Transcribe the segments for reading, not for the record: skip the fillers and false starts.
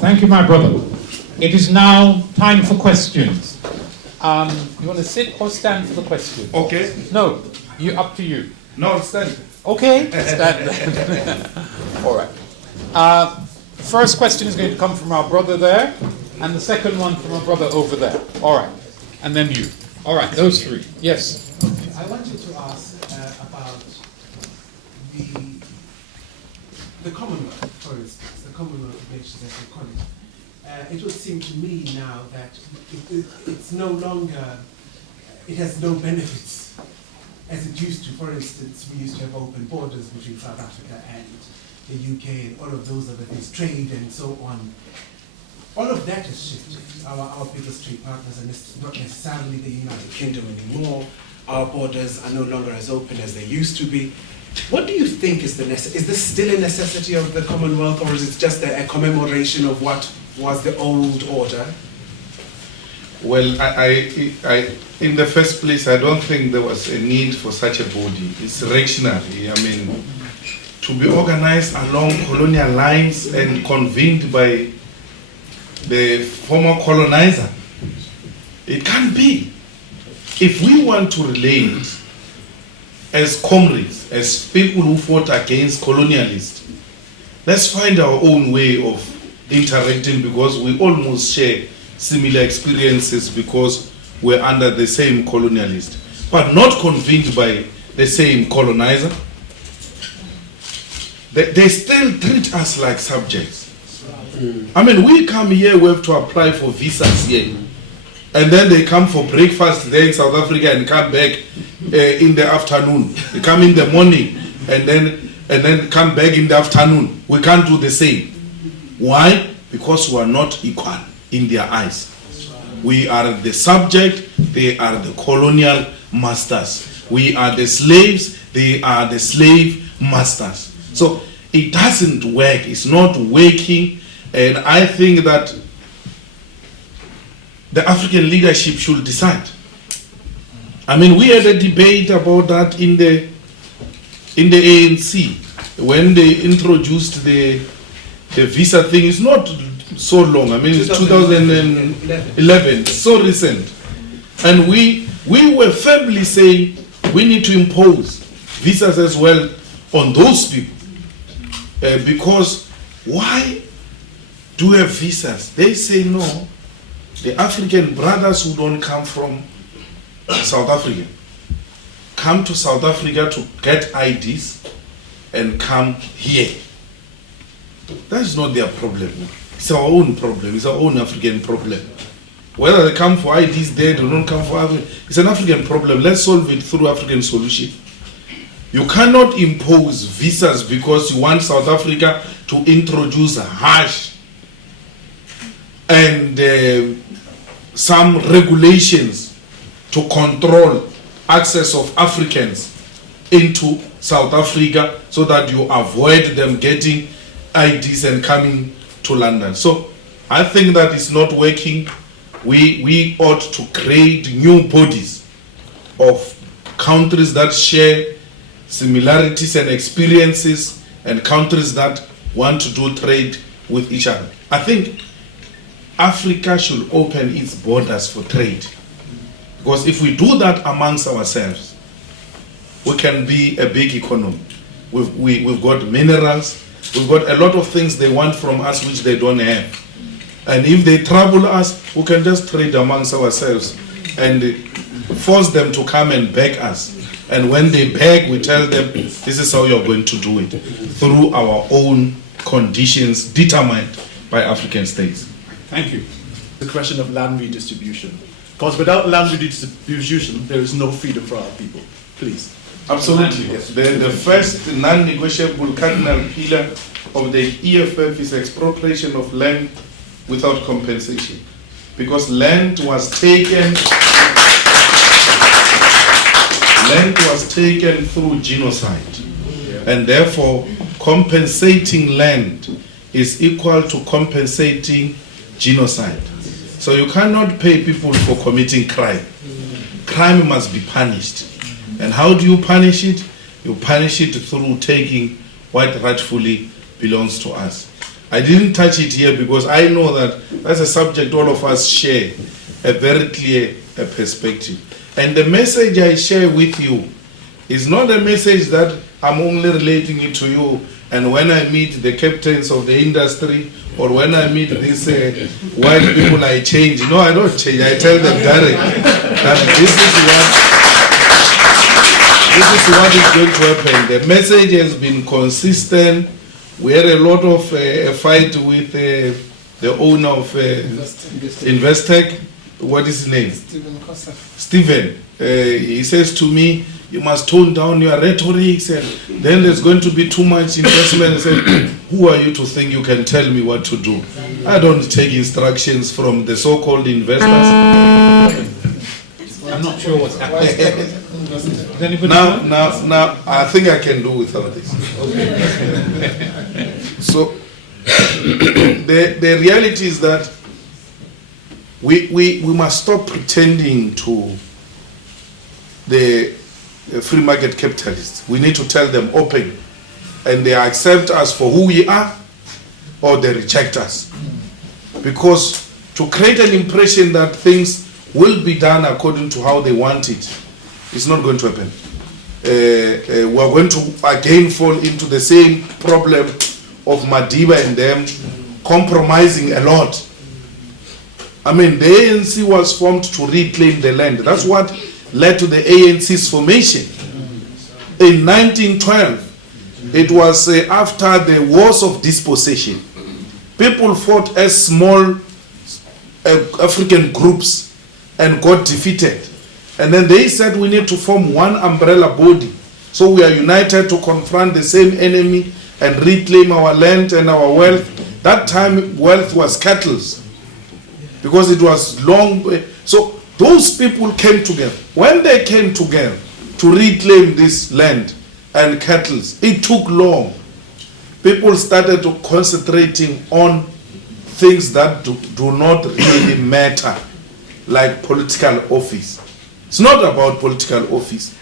Thank you, my brother. It is now time for questions. You want to sit or stand for the question? Okay. No, up to you. No, stand. Okay, stand. All right. First question is going to come from our brother there, and the second one from our brother over there. All right, and then you. All right, those three. Yes. Okay. I wanted to ask about the Commonwealth, for instance, the Commonwealth of Nations, as they call it. It would seem to me now that it's no longer, it has no benefits as it used to. For instance, we used to have open borders between South Africa and the UK and all of those other things, trade and so on. All of that has shifted. Our biggest trade partners are not necessarily the United Kingdom anymore. Our borders are no longer as open as they used to be. What do you think is is this still a necessity of the Commonwealth, or is it just a commemoration of what was the old order? Well, I in the first place, I don't think there was a need for such a body. It's reactionary. I mean, to be organized along colonial lines and convened by the former colonizer, it can't be. If we want to relate as comrades, as people who fought against colonialists, let's find our own way of interacting, because we almost share similar experiences because we're under the same colonialist, but not convened by the same colonizer. They still treat us like subjects. I mean, we come here, we have to apply for visas here. And then they come for breakfast there in South Africa and come back in the afternoon. They come in the morning and then come back in the afternoon. We can't do the same. Why? Because we are not equal in their eyes. We are the subject, they are the colonial masters. We are the slaves, they are the slave masters. So it doesn't work, it's not working, and I think that the African leadership should decide. I mean, we had a debate about that in the ANC when they introduced the visa thing. It's not so long. I mean, it's 2011, so recent. And we were firmly saying we need to impose visas as well on those people. Because why do we have visas? They say no. The African brothers who don't come from South Africa come to South Africa to get IDs and come here. That's not their problem. It's our own problem. It's our own African problem. Whether they come for IDs there, they don't come for Africa. It's an African problem. Let's solve it through African solution. You cannot impose visas because you want South Africa to introduce harsh and some regulations to control access of Africans into South Africa so that you avoid them getting IDs and coming to London. So I think that is not working. We ought to create new bodies of countries that share similarities and experiences and countries that want to do trade with each other. I think Africa should open its borders for trade, because if we do that amongst ourselves, we can be a big economy. We've got minerals, we've got a lot of things they want from us which they don't have. And if they trouble us, we can just trade amongst ourselves and force them to come and beg us. And when they beg, we tell them, this is how you're going to do it, through our own conditions determined by African states. Thank you. The question of land redistribution. Because without land redistribution, there is no freedom for our people. Please. Absolutely. Yes. The first non-negotiable cardinal pillar of the EFF is expropriation of land without compensation. Because land was taken through genocide. And therefore, compensating land is equal to compensating genocide. So you cannot pay people for committing crime. Crime must be punished. And how do you punish it? You punish it through taking what rightfully belongs to us. I didn't touch it here because I know that that's a subject all of us share, a very clear perspective. And the message I share with you is not a message that I'm only relating it to you, and when I meet the captains of the industry or when I meet these white people I change. No, I don't change. I tell them direct that this is what is going to happen. The message has been consistent. We had a lot of a fight with the owner of Investec. What is his name? Stephen. He says to me, you must tone down your rhetoric, and then there's going to be too much investment. I said, who are you to think you can tell me what to do? I don't take instructions from the so-called investors. I'm not sure what's happening. Does anybody know? Now, I think I can do without this. So, the reality is that we must stop pretending to the free market capitalists. We need to tell them open, and they accept us for who we are, or they reject us. Because to create an impression that things will be done according to how they want it, it's not going to happen. We are going to again fall into the same problem of Madiba and them compromising a lot. I mean, the ANC was formed to reclaim the land. That's what led to the ANC's formation. In 1912, it was after the wars of dispossession. People fought as small African groups and got defeated. And then they said we need to form one umbrella body. So we are united to confront the same enemy and reclaim our land and our wealth. That time wealth was cattle, because it was long. So those people came together. When they came together to reclaim this land and cattle, it took long. People started to concentrating on things that do not really matter, like political office. It's not about political office.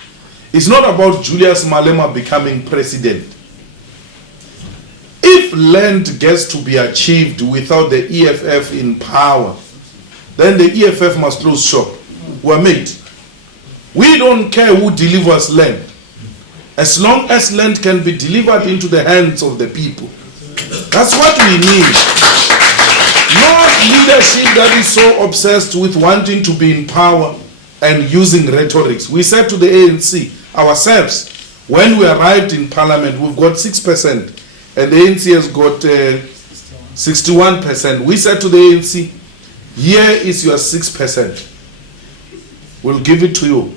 It's not about Julius Malema becoming president. If land gets to be achieved without the EFF in power, then the EFF must close shop. We're made. We don't care who delivers land, as long as land can be delivered into the hands of the people. That's what we need. Not leadership that is so obsessed with wanting to be in power and using rhetorics. We said to the ANC ourselves, when we arrived in parliament, we've got 6%, and the ANC has got 61%. We said to the ANC, here is your 6%. We'll give it to you,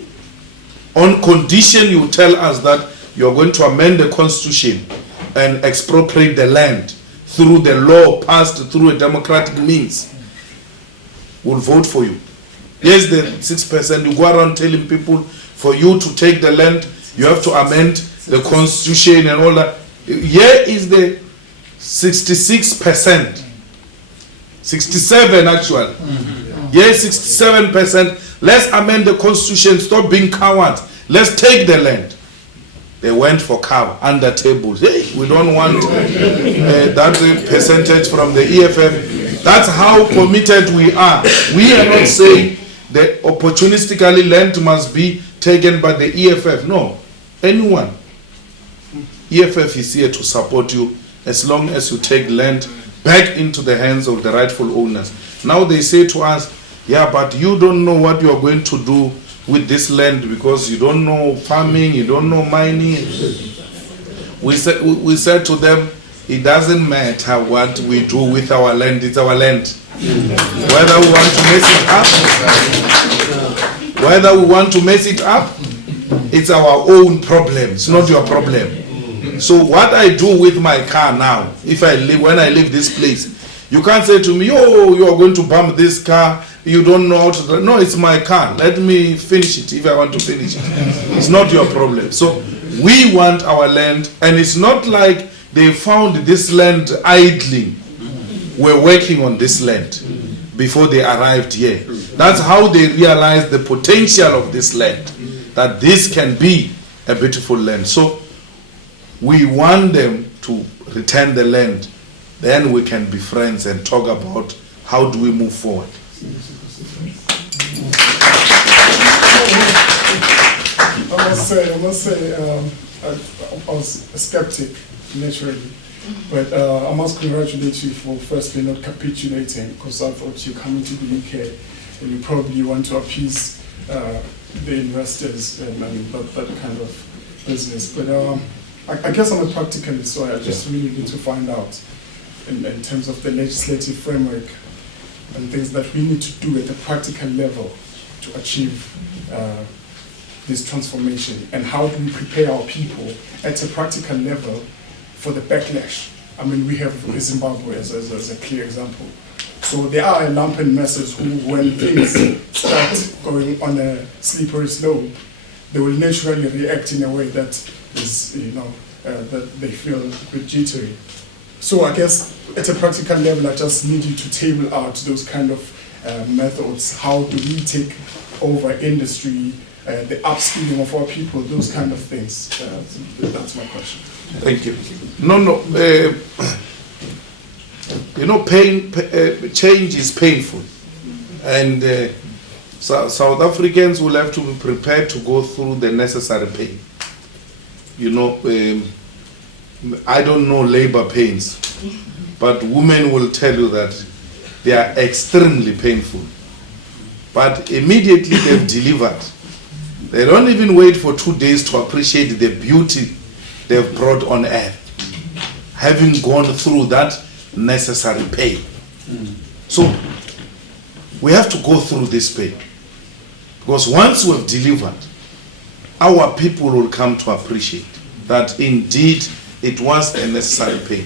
on condition you tell us that you're going to amend the constitution and expropriate the land through the law passed through a democratic means. We'll vote for you. Here's the 6%. You go around telling people, for you to take the land, you have to amend the constitution and all that. Here is the 66%. 67 actually. Yes, 67%. Let's amend the constitution. Stop being cowards. Let's take the land. They went for cover under tables. Hey, we don't want that percentage from the EFF. That's how committed we are. We are not saying that opportunistically land must be taken by the EFF. No, anyone. EFF is here to support you as long as you take land back into the hands of the rightful owners. Now they say to us, yeah, but you don't know what you are going to do with this land because you don't know farming, you don't know mining. We said to them, it doesn't matter what we do with our land, it's our land. Whether we want to mess it up, it's our own problem. It's not your problem. So what I do with my car now, when I leave this place, you can't say to me, oh, you are going to bump this car, you don't know how to drive. No, it's my car. Let me finish it if I want to finish it. It's not your problem. So we want our land, and it's not like they found this land idling. We're working on this land before they arrived here. That's how they realized the potential of this land, that this can be a beautiful land. So we want them to return the land then we can be friends and talk about how do we move forward. I must say, I was a skeptic, naturally. But I must congratulate you for firstly not capitulating, because I thought you coming to the UK and you probably want to appease the investors and that kind of business. But I guess I'm a practicalist, so I just really need to find out in terms of the legislative framework and things that we need to do at the practical level to achieve this transformation, and how do we prepare our people at a practical level for the backlash. I mean, we have Zimbabwe as a clear example. So there are a lump and masses who, when things start going on a slippery slope, they will naturally react in a way that is, that they feel a bit jittery. So I guess at a practical level, I just need you to table out those kind of methods. How do we take over industry, the upskilling of our people, those kind of things. That's my question. Thank you. No. Change is painful, and South Africans will have to be prepared to go through the necessary pain. I don't know labor pains, but women will tell you that they are extremely painful. But immediately they've delivered, they don't even wait for 2 days to appreciate the beauty they've brought on earth, having gone through that necessary pain. So we have to go through this pain, because once we've delivered, our people will come to appreciate that indeed it was a necessary pain.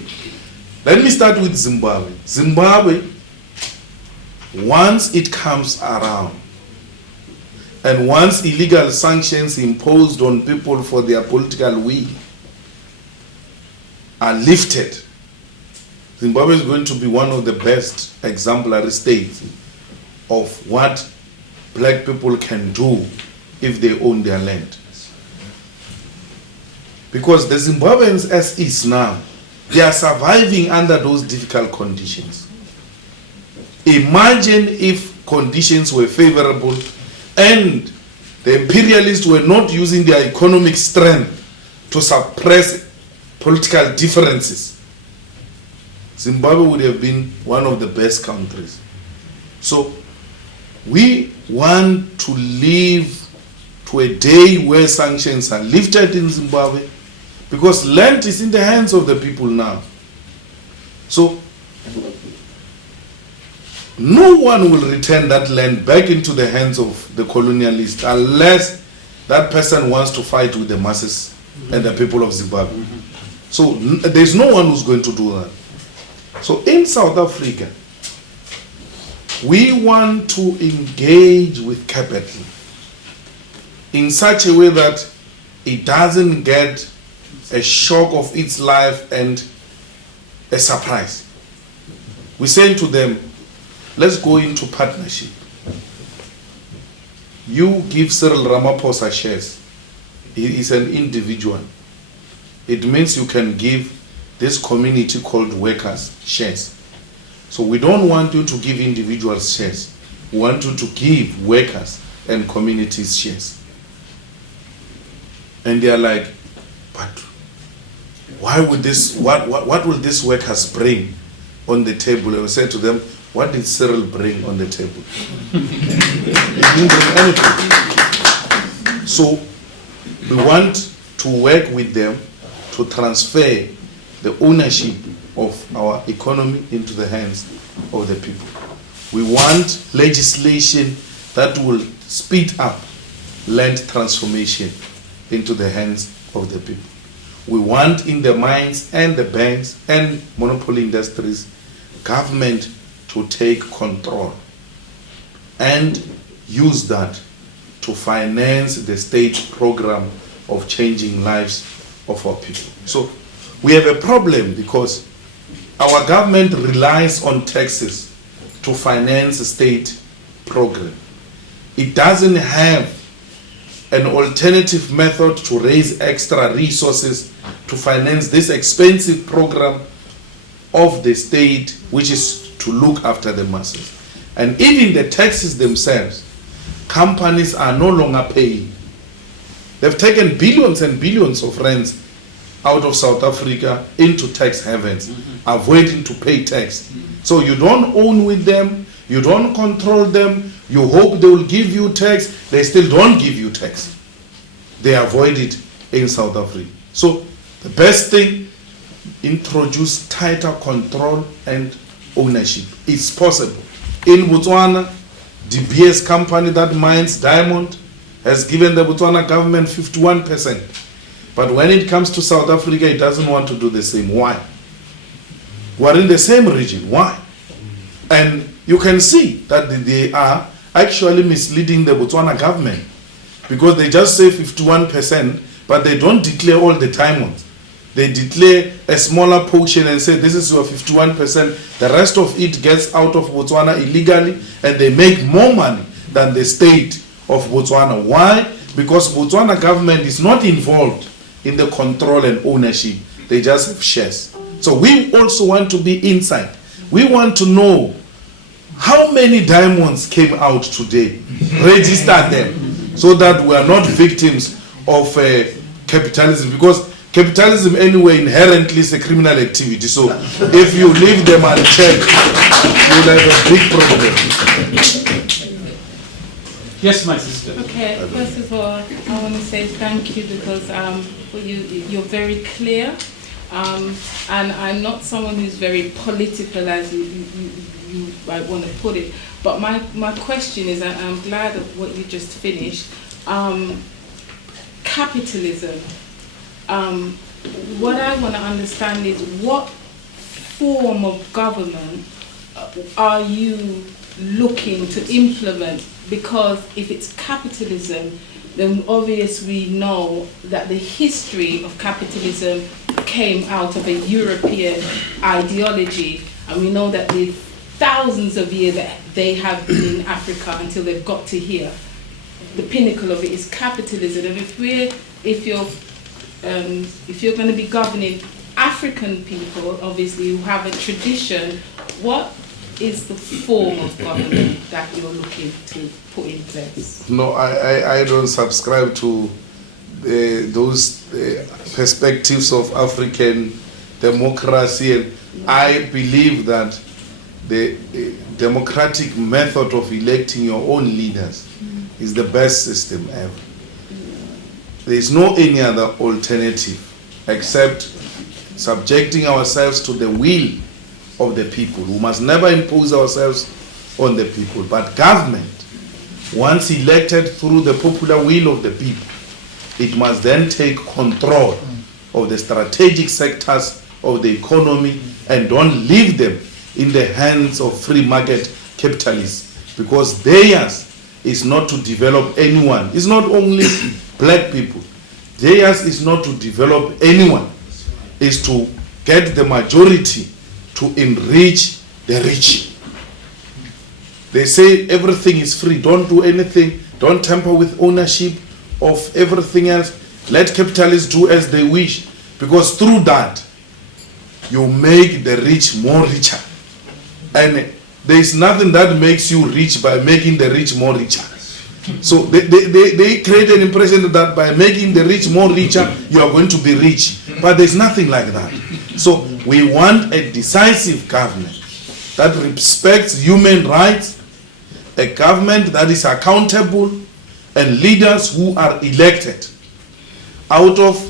Let me start with Zimbabwe. Zimbabwe, once it comes around, and once illegal sanctions imposed on people for their political will are lifted, Zimbabwe is going to be one of the best exemplary states of what black people can do if they own their land. Because the Zimbabweans as is now, they are surviving under those difficult conditions. Imagine if conditions were favorable and the imperialists were not using their economic strength to suppress political differences. Zimbabwe would have been one of the best countries. So we want to live to a day where sanctions are lifted in Zimbabwe, because land is in the hands of the people now. So no one will return that land back into the hands of the colonialists unless that person wants to fight with the masses and the people of Zimbabwe. So there's no one who's going to do that. So in South Africa, we want to engage with capital in such a way that it doesn't get a shock of its life and a surprise. We say to them, let's go into partnership. You give Cyril Ramaphosa shares. He is an individual. It means you can give this community called workers shares. So we don't want you to give individuals shares. We want you to give workers and communities shares. And they are like, but why would this, what will these workers bring on the table? I will say to them, what did Cyril bring on the table? He didn't bring anything. So we want to work with them to transfer the ownership of our economy into the hands of the people. We want legislation that will speed up land transformation into the hands of the people. We want in the mines and the banks and monopoly industries, government to take control and use that to finance the state program of changing lives of our people. So we have a problem because our government relies on taxes to finance a state program. It doesn't have an alternative method to raise extra resources to finance this expensive program of the state, which is to look after the masses. And even the taxes themselves, companies are no longer paying. They've taken billions and billions of rands out of South Africa into tax havens, avoiding to pay tax. So you don't own with them, you don't control them, you hope they will give you tax, they still don't give you tax. They avoid it in South Africa. So the best thing, introduce tighter control and ownership. It's possible. In Botswana, the BS company that mines diamond has given the Botswana government 51%. But when it comes to South Africa, it doesn't want to do the same. Why? We're in the same region. Why? And you can see that they are actually misleading the Botswana government, because they just say 51%, but they don't declare all the diamonds. They declare a smaller portion and say this is your 51%. The rest of it gets out of Botswana illegally, and they make more money than the state of Botswana. Why? Because Botswana government is not involved in the control and ownership. They just have shares. So we also want to be inside. We want to know how many diamonds came out today. Register them so that we are not victims of capitalism, because capitalism anyway inherently is a criminal activity. So if you leave them unchecked, you'll have a big problem. Yes, my sister. Okay, first of all, I want to say thank you, because you're very clear, and I'm not someone who's very political, as you might want to put it. But my question is, and I'm glad of what you just finished, capitalism. What I want to understand is, what form of government are you looking to implement? Because if it's capitalism, then obviously we know that the history of capitalism came out of a European ideology, and we know that the thousands of years that they have been in Africa until they've got to here. The pinnacle of it is capitalism. And if you're going to be governing African people, obviously, who have a tradition, what is the form of government that you're looking to put in place? No, I don't subscribe to those perspectives of African democracy. And I believe that the democratic method of electing your own leaders is the best system ever. There is no any other alternative except subjecting ourselves to the will of the people. We must never impose ourselves on the people. But government, once elected through the popular will of the people, it must then take control of the strategic sectors of the economy and don't leave them in the hands of free market capitalists, because theirs is not to develop anyone. It's not only black people. Theirs is not to develop anyone. It's to get the majority to enrich the rich. They say everything is free. Don't do anything. Don't tamper with ownership of everything else. Let capitalists do as they wish, because through that, you make the rich more richer. And there is nothing that makes you rich by making the rich more richer. So they create an impression that by making the rich more richer, you are going to be rich. But there's nothing like that. So we want a decisive government that respects human rights, a government that is accountable, and leaders who are elected out of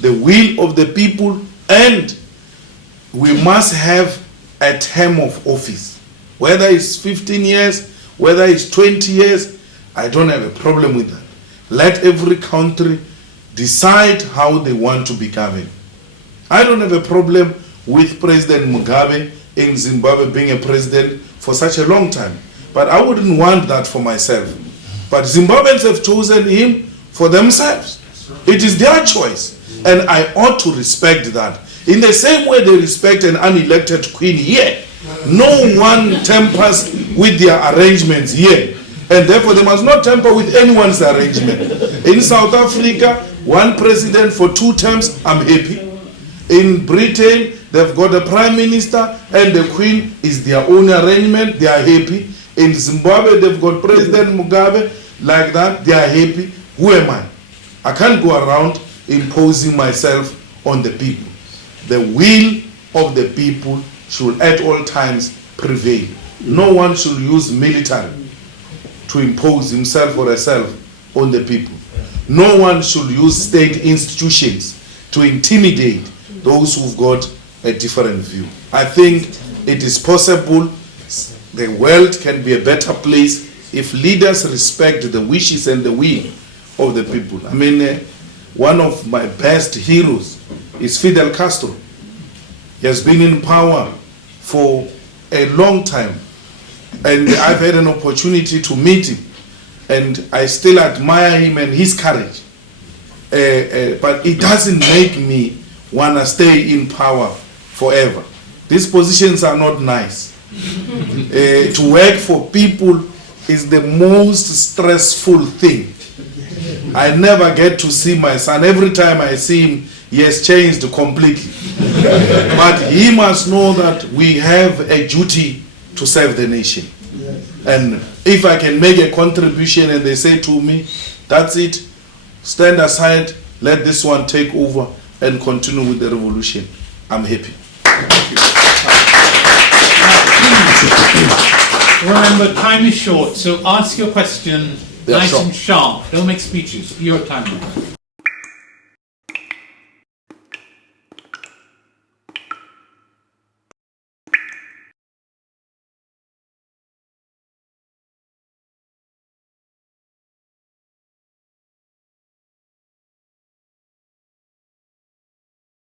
the will of the people. And we must have a term of office, whether it's 15 years, whether it's 20 years. I don't have a problem with that. Let every country decide how they want to be governed. I don't have a problem with President Mugabe in Zimbabwe being a president for such a long time. But I wouldn't want that for myself. But Zimbabweans have chosen him for themselves. It is their choice. And I ought to respect that. In the same way they respect an unelected queen here. No one tampers with their arrangements here. And therefore they must not tamper with anyone's arrangement. In South Africa, one president for 2 terms, I'm happy. In Britain, they've got a prime minister and the queen is their own arrangement, they are happy. In Zimbabwe, they've got President Mugabe, like that, they are happy. Who am I? I can't go around imposing myself on the people. The will of the people should at all times prevail. No one should use military to impose himself or herself on the people. No one should use state institutions to intimidate those who've got a different view. I think it is possible. The world can be a better place if leaders respect the wishes and the will of the people. I mean, one of my best heroes is Fidel Castro. He has been in power for a long time, and I've had an opportunity to meet him, and I still admire him and his courage. But it doesn't make me want to stay in power forever. These positions are not nice. To work for people is the most stressful thing. I never get to see my son. Every time I see him, he has changed completely. But he must know that we have a duty to serve the nation. And if I can make a contribution and they say to me, that's it, stand aside, let this one take over and continue with the revolution, I'm happy. Remember, time is short, so ask your question Yeah, nice sure. and sharp. Don't make speeches. Your time.